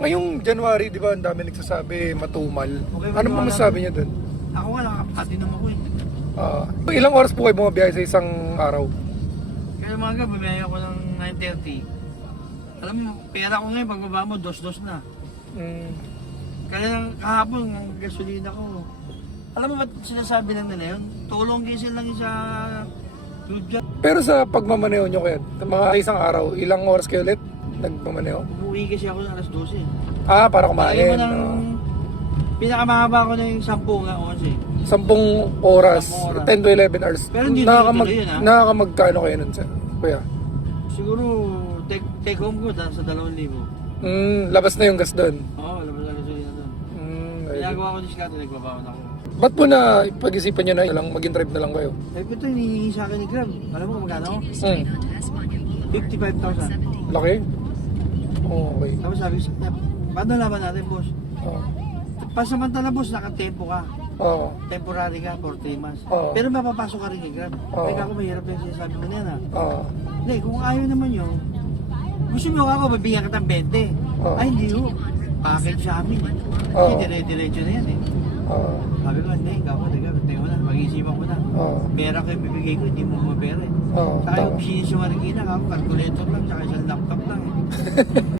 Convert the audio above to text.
Ngayong January, di ba, ang dami nagsasabi matumal. Okay, Ano pa masasabi niyo dun? Ako nga, nakakapatinom ako eh. Ilang oras po kayo bumabiyahe sa isang araw? Kaya umaga, bumiyaya ako ng 9:30. Alam mo, pera ko ngayon, pagbaba mo, dos-dos na. Kaya kahapon, ang gasolina ko. Alam mo ba't sinasabi lang nila yun? Tulong diesel lang sa Tudja. Pero sa pagmamaneho nyo kaya, mga isang araw, ilang oras kayo ulit nagmamaneho? Umuwi kasi ako ng alas 12. Para Kaya mo kumain. ng... Pinakamahaba ko na yung 10 nga 11. 10 oras, 10 oras. 10 to 11 hours. Pero hindi tuloy yun, ha? Nakakamagkano kayo nun, kuya? Siguro, take home ko sa 2,000. Labas na yung gas doon. Oo, labas na gasolina doon. Ayun. Ginagawa ko ni Scott, nagbabaon ako. Ba't po na pag-isipan nyo na lang maging drive na lang kayo? Eh, ito hinihingi sa akin ni Grab. Alam mo kung magkano? 55,000. Laki? Okay. Tapos sabi ko, paano naman natin, boss? Oo. Pasamantala, boss, nakatempo ka. Oo. Temporary ka for 3 months. Oo. Pero mapapasok ka rin kay Grab. Oo. Kaya ako mahirap yung sinasabi mo na yan, ha? Oo. Hindi, kung ayaw naman yun, gusto mo ako, babigyan ka ng 20. Oo. Ay, hindi ho. Package sa amin. Oo. Kasi dire-diretso na yan, eh. Oo. Sabi ko, hindi, ikaw ko, tingnan mo na, mag-iisipan ko na. Oo. Pera ko yung bibigay ko, hindi mo mapera, eh. Oo. Saka yung business yung Marikina, ako, calculator lang, saka isang laptop lang, eh.